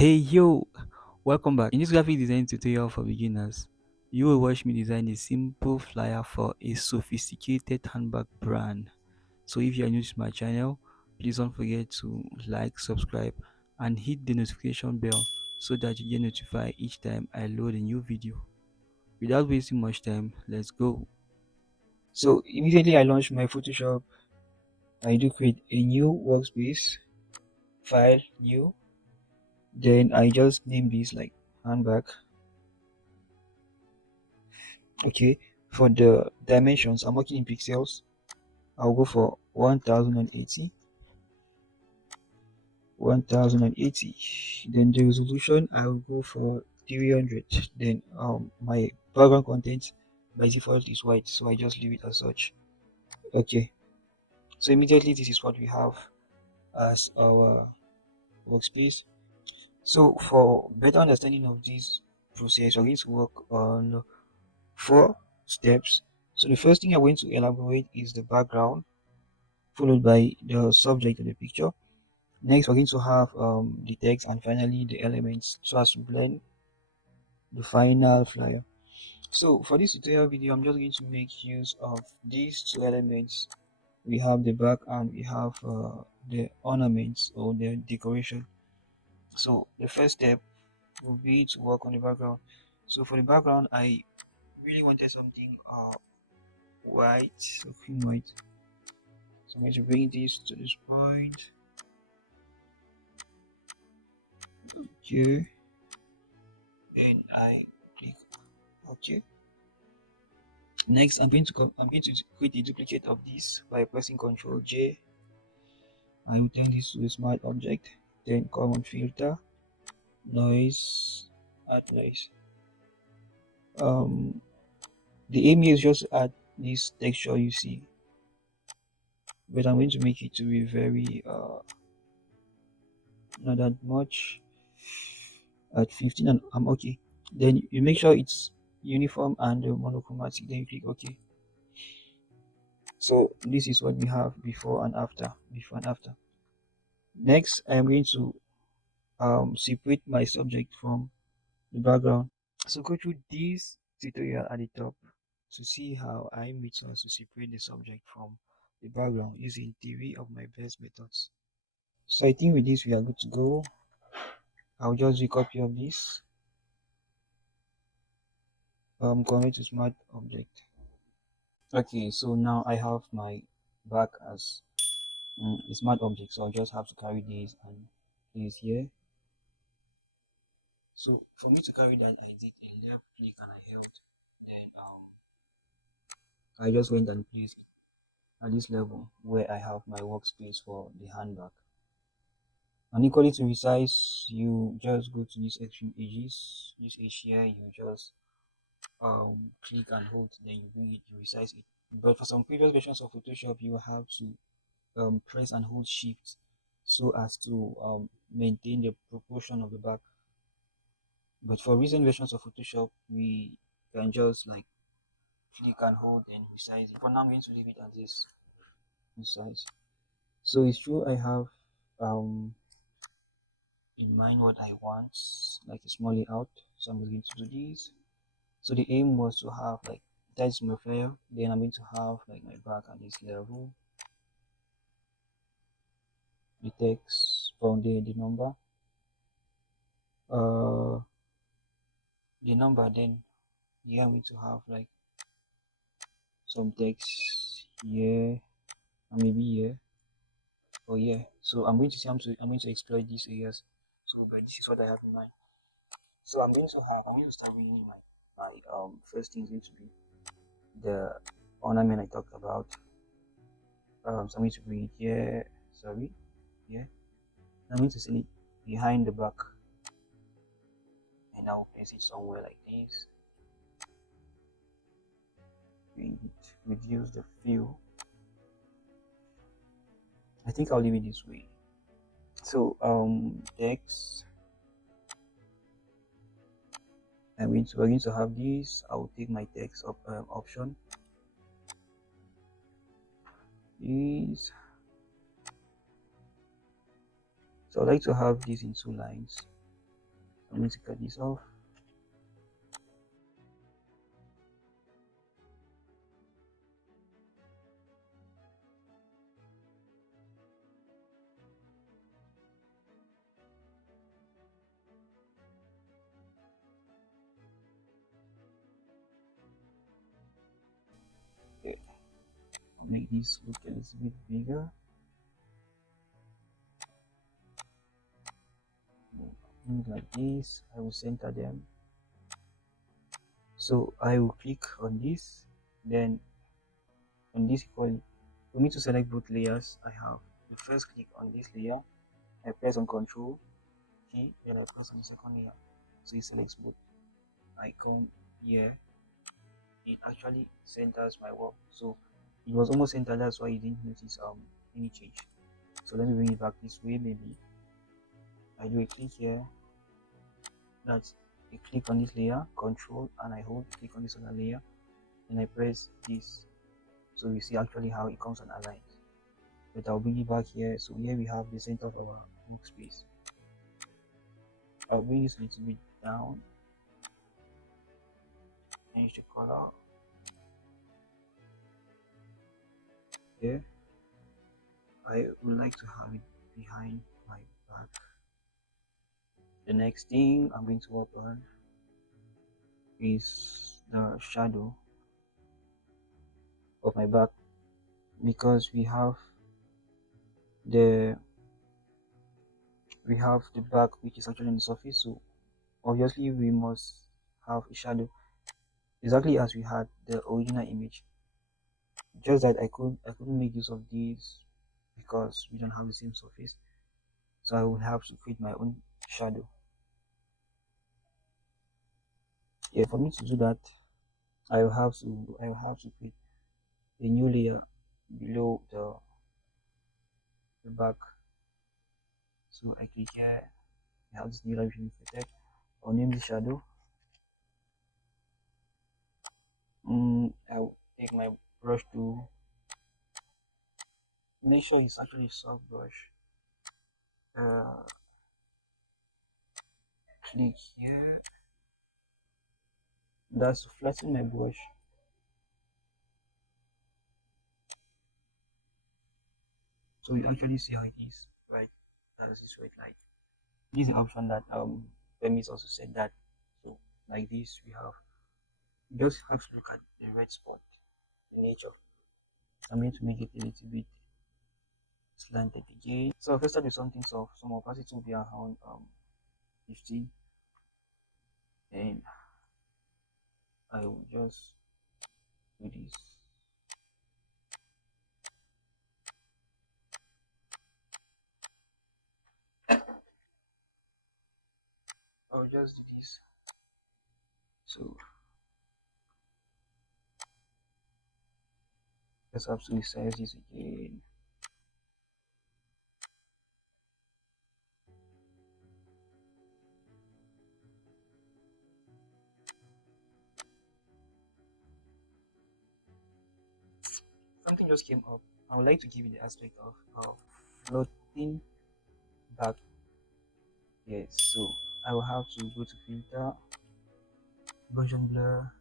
Hey yo, welcome back. In this graphic design tutorial for beginners, you will watch me design a simple flyer for a sophisticated handbag brand. So if you are new to my channel, please don't forget to like, subscribe, and hit the notification bell so that you get notified each time I load a new video. Without wasting much time, let's go. So immediately I launch my Photoshop. I do create a new workspace, file, new. Then I just name this like handbag. Okay, for the dimensions, I'm working in pixels. I'll go for 1080. 1080. Then the resolution, I'll go for 300. Then my background content by default is white, so I just leave it as such. Okay, so immediately this is what we have as our workspace. So for better understanding of this process, we're going to work on four steps. So the first thing I'm going to elaborate is the background, followed by the subject of the picture. Next, we're going to have the text, and finally the elements so as to blend the final flyer. So for this tutorial video, I'm just going to make use of these two elements. We have the back and we have the ornaments or the decoration. So the first step will be to work on the background. So for the background, I really wanted something white, so cream white. So I'm going to bring this to this point. Okay, then I click OK. Next, I'm going to create a duplicate of this by pressing Ctrl J. I will turn this to a smart object. Then common filter, noise, add noise. Um, the aim is just to add this texture you see, but I'm going to make it to be very not that much at 15, and I'm okay. Then you make sure it's uniform and monochromatic. Then you click OK. So this is what we have before and after. Before and after. Next, I'm going to separate my subject from the background. So go through this tutorial at the top to see how I'm able to separate the subject from the background using three of my best methods. So I think with this we are good to go. I'll just do a copy of this. Convert to smart object. Okay, so now I have my back as a smart object, so I'll just have to carry this and place here. So for me to carry that, I did a left click and I held. I just went and placed at this level where I have my workspace for the handbag. And equally to resize, you just go to this extreme edges, this edge here, you just click and hold, then you bring it, you resize it. But for some previous versions of Photoshop, you will have to press and hold shift so as to maintain the proportion of the back. But for recent versions of Photoshop, we can just like click and hold and resize it. For now, I'm going to leave it as this resize. So it's true I have um in mind what I want, like a small layout. So I'm going to do this. So the aim was to have like that's my flare. Then I'm going to have like my back at this level. The text from the number. Uh the number, then here I'm going to have like some text here and maybe here or here. So I'm going to see I'm going to exploit these areas. So but this is what I have in mind. So I'm going to start reading my first thing is going to be the ornament I talked about. So I'm going to bring it here, sorry, here. I'm going to send it behind the back and I'll place it somewhere like this. Bring it, reduce the fill. I think I'll leave it this way. So text. We're going to have this. I'll take my text option. Is so I like to have this in two lines. I'm going to cut this off. Okay, make this look a little bit bigger. Things like this, I will center them. So I will click on this, then on this equally. For me to select both layers, I have to first click on this layer, I press on Control key, then I press on the second layer. So it selects both. I come here, it actually centers my work. So it was almost centered, that's why you didn't notice any change. So let me bring it back this way. Maybe I do a click here, that's a click on this layer, Control, and I hold, click on this other layer, and I press this. So you see actually how it comes on aligned. But I'll bring it back here. So here we have the center of our workspace. I'll bring this a little bit down, change the color here. I would like to have it behind my back. The next thing I'm going to work on is the shadow of my back, because we have the back which is actually on the surface, so obviously we must have a shadow exactly as we had the original image. Just that I couldn't make use of these because we don't have the same surface, so I would have to create my own shadow. Yeah, for me to do that, I will have to create a new layer below the back. So I click here, I have this new layer being created. I'll name the shadow. I'll take my brush tool. Make sure it's actually a soft brush. Click here. That's to flatten my brush. So you actually see how it is, right? That's this way, like this is an option that permits also set that. So like this, we have, you just have to look at the red spot, the nature. I'm going to make it a little bit slanted again. So first start with something soft. Some opacity will be around 15, and I will just do this. I'll just do this. So let's absolutely size this again. Something just came up. I would like to give it the aspect of floating back. Yes, so I will have to go to filter, version blur,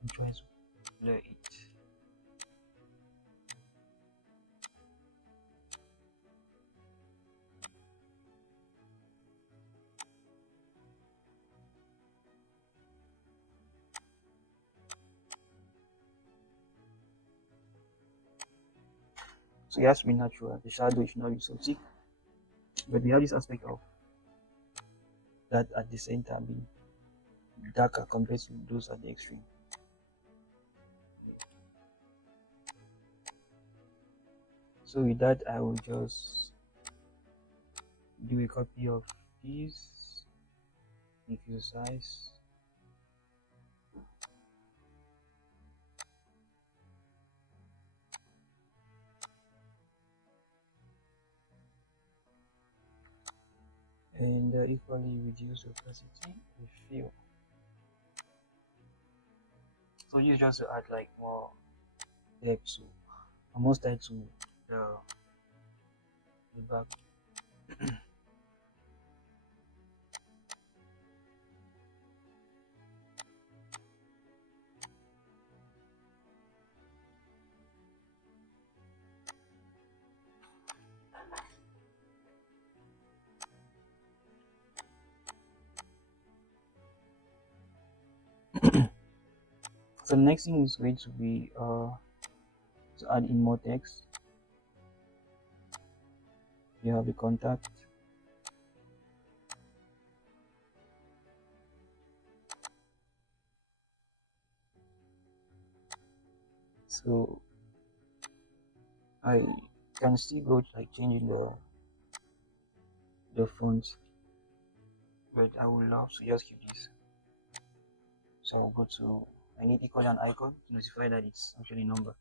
and try to blur it. So it has to be natural. The shadow should not be so thick, but we have this aspect of that at the center being darker compared to those at the extreme. So with that, I will just do a copy of this, increase the size. And equally reduce opacity with fill. So you just add like more depth to almost tied to the back. So the next thing is going to be to add in more text. You have the contact. So I can still go to like changing the font, but I would love to just keep this. So I'll go to, I need equal an icon to notify that it's actually a number.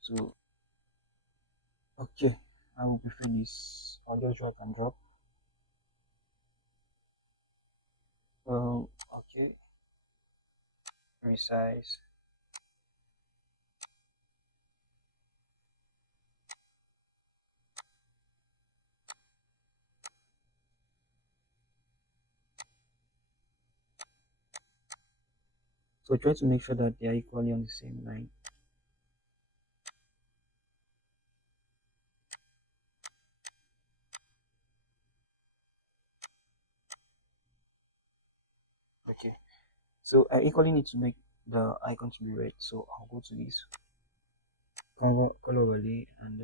So okay, I will prefer this. I'll just drag and drop. Okay, resize. So try to make sure that they are equally on the same line. Okay, so I equally need to make the icon to be red. So I'll go to this color overlay and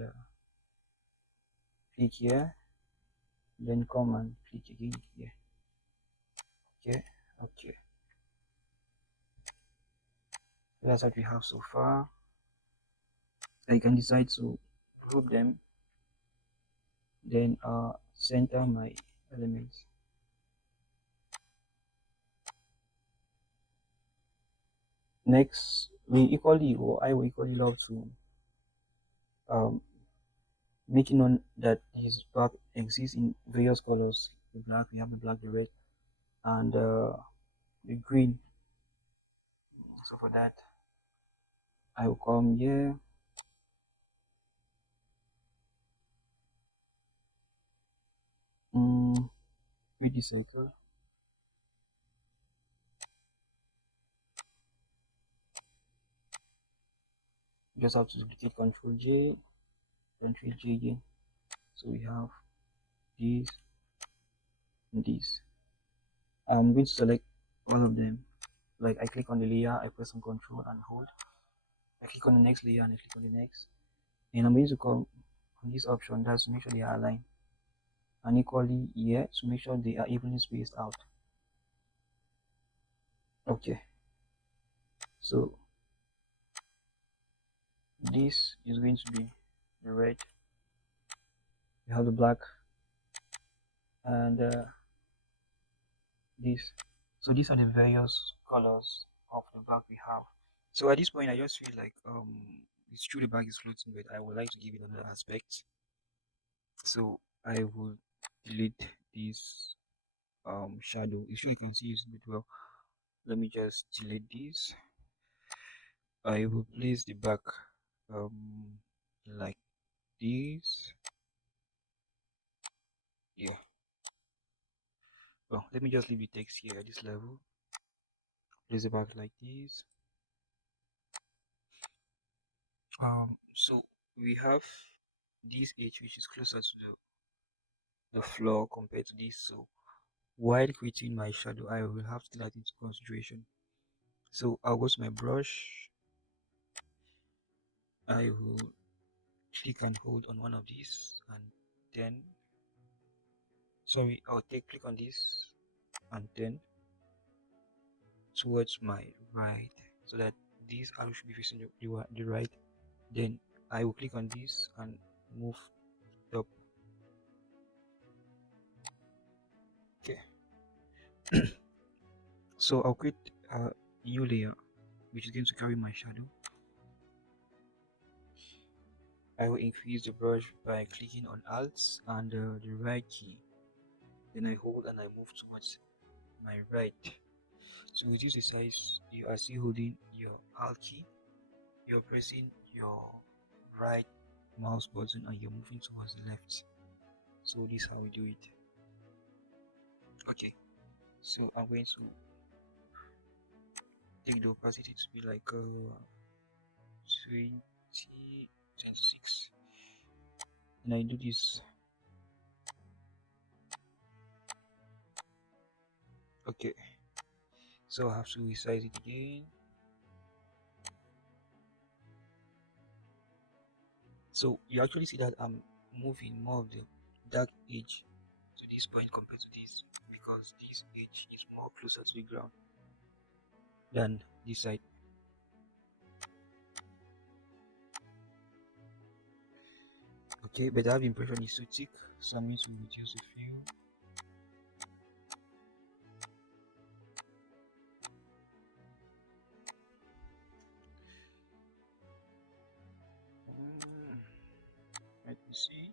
click here, then come and click again here. Okay, okay. That's what we have so far. I can decide to group them, then center my elements. Next, I will equally love to um, make it known that this back exists in various colors. The black, we have the black, the red, and the green. So for that, I will come here, with the circle. Just have to duplicate Control J, Control J again. So we have this and this. I'm going to select all of them. Like I click on the layer, I press on Control and hold. I click on the next layer and I click on the next. And I'm going to come on this option, that's to make sure they are aligned. And equally here to make sure they are evenly spaced out. Okay. So this is going to be the red. We have the black and this. So these are the various colors of the bag we have. So at this point, I just feel like it's true the bag is floating, but I would like to give it another aspect. So I will delete this shadow. You sure you can see it a bit well. Let me just delete this. I will place the back like this. Yeah. Well, let me just leave the text here at this level. Place the back like this. So we have this edge which is closer to the floor compared to this. So while creating my shadow, I will have to take that into consideration. So I'll go to my brush. I will click and hold on one of these, and then I'll click on this and then towards my right, so that this arrow should be facing the right. Then I will click on this and move up. Okay. So I'll create a new layer which is going to carry my shadow. I will increase the brush by clicking on Alt and the right key. Then I hold and I move towards my right. So reduce the size. You are still holding your Alt key. You're pressing your right mouse button and you're moving towards the left. So this is how we do it. Okay, so I'm going to take the opacity to be like 2026, and I do this. Okay, so I have to resize it again. So you actually see that I'm moving more of the dark edge to this point compared to this, because this edge is more closer to the ground than this side. Okay, but I have the impression it's too thick, so I'm going to reduce a few. Let me see.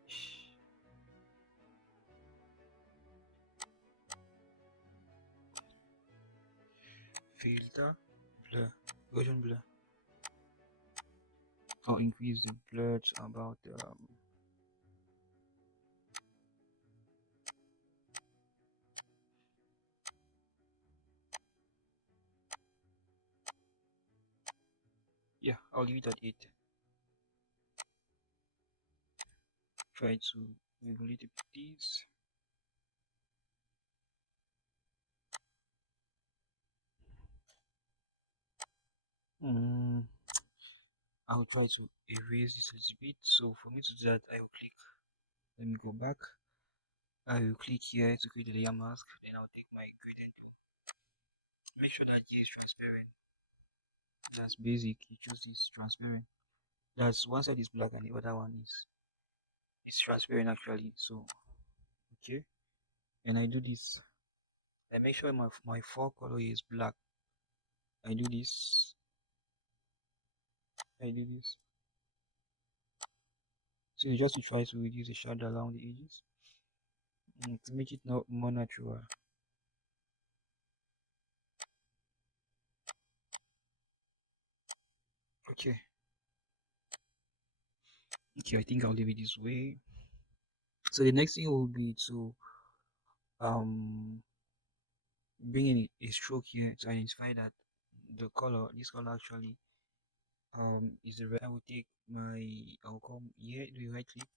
Filter, blur, version blur. Or increase the blur to about yeah, I'll leave it at 8. Try to regulate it with this. I'll try to erase this a little bit. So for me to do that, I will click. Let me go back. I will click here to create the layer mask. Then I'll take my gradient tool. Make sure that here is transparent. That's basic. You choose this transparent. That's one side is black and the other one is transparent actually. So okay, and I do this. I make sure my fore color is black. I do this. I do this. So just to try to reduce the shadow around the edges to make it more natural. Okay. Okay, I think I'll leave it this way. So the next thing will be to um bring in a stroke here to identify that this color actually is the red. I will take I'll come here, do a right click,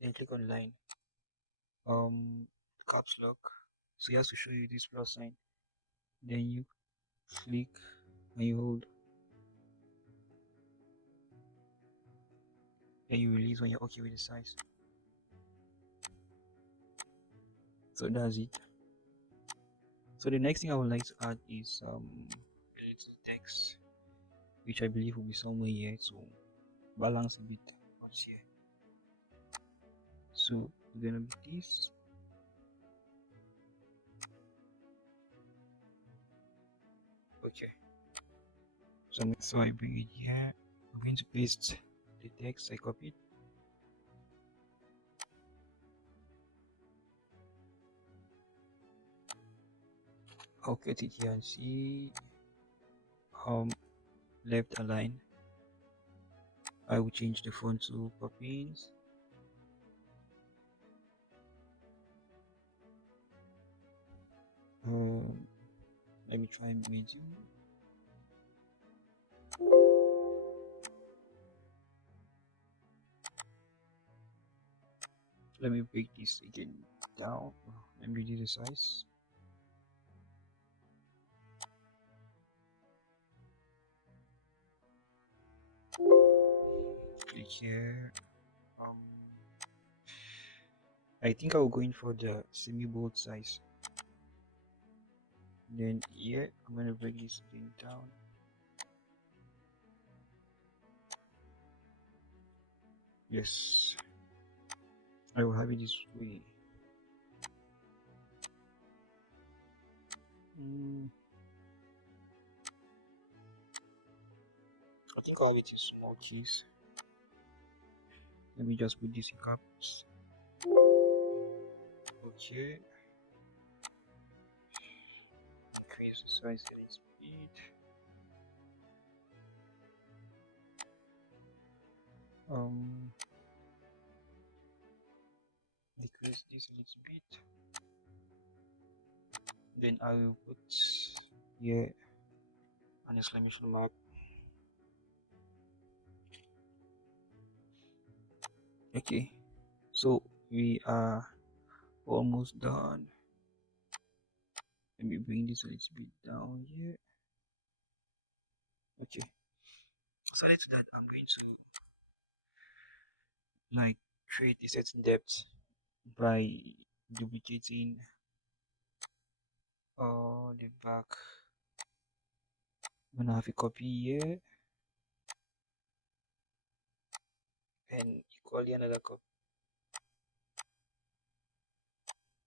then click on line, caps lock. So he has to show you this plus sign. Then you click and you hold, then you release when you're okay with the size. So that's it. So the next thing I would like to add is a little text, which I believe will be somewhere here to balance a bit what's here. So we're gonna be this. Okay. So I bring it here. I'm going to paste the text I copied. I'll cut it here and see left align. I will change the font to Poppins. Let me try medium. Let me break this again down. Let me reduce the size. Click here. I think I'll go in for the semi-bold size. Then here I'm gonna break this thing down. Yes, I will have it this way. I think I'll have it in small keys. Let me just put this in caps. Okay. Increase the size a little bit. Um, decrease this a little bit. Then I will put here an exclamation mark. Okay, so we are almost done. Let me bring this a little bit down here. Okay, so to that I'm going to like create a certain depth by duplicating the back. I'm gonna have a copy here and equally another copy.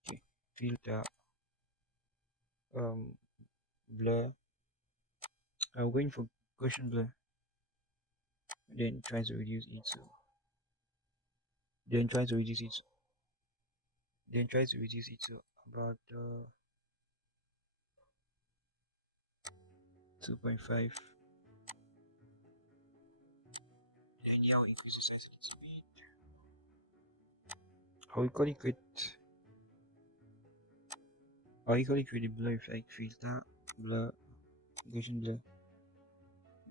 Okay, filter blur. I'm going for Gaussian blur, then trying to reduce it to then try to reduce it about 2.5. Then yeah, I'll increase the size a little bit. I'll equally create the blur effect filter blur Gaussian blur,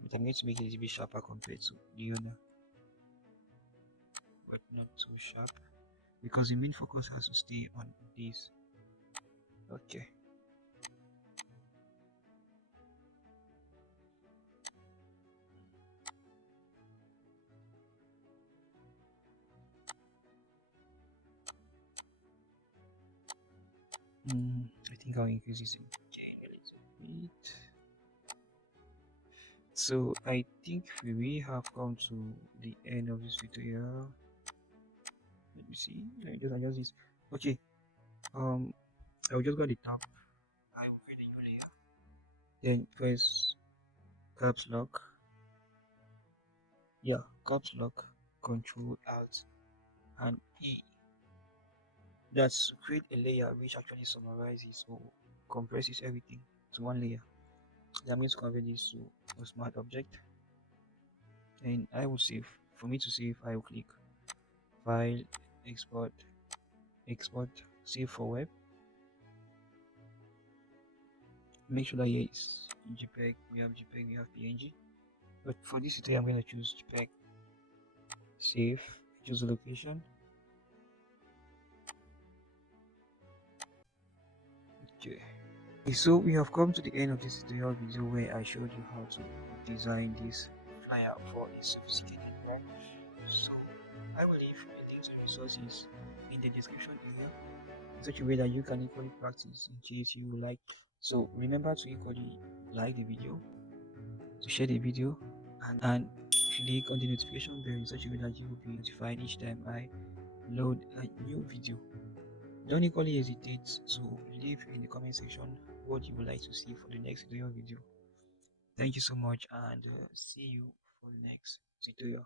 but I'm going to make it a little bit sharper compared to the other, but not too sharp because the main focus has to stay on this. Okay. I think I'll increase this again a little bit. So I think we have come to the end of this tutorial. Let me see. Let me just adjust this. Okay. I will just go to the top. I will create a new layer. Then press caps lock. Yeah, caps lock. Control Alt and E. That's to create a layer which actually summarizes or compresses everything to one layer. That means convert this to a smart object. And I will save. For me to save, I will click File, Export, Save for Web. Make sure that here is JPEG. We have JPEG, we have PNG. But for this tutorial, I'm going to choose JPEG. Save. Choose the location. Okay. So we have come to the end of this tutorial video where I showed you how to design this flyer for a sophisticated brand. So I will leave a link to resources in the description area in such a way that you can equally practice in case you like. So remember to equally like the video, to share the video, and click on the notification bell in such a way that you will be notified each time I load a new video. Don't equally hesitate to leave in the comment section what you would like to see for the next tutorial video. Thank you so much and see you for the next tutorial.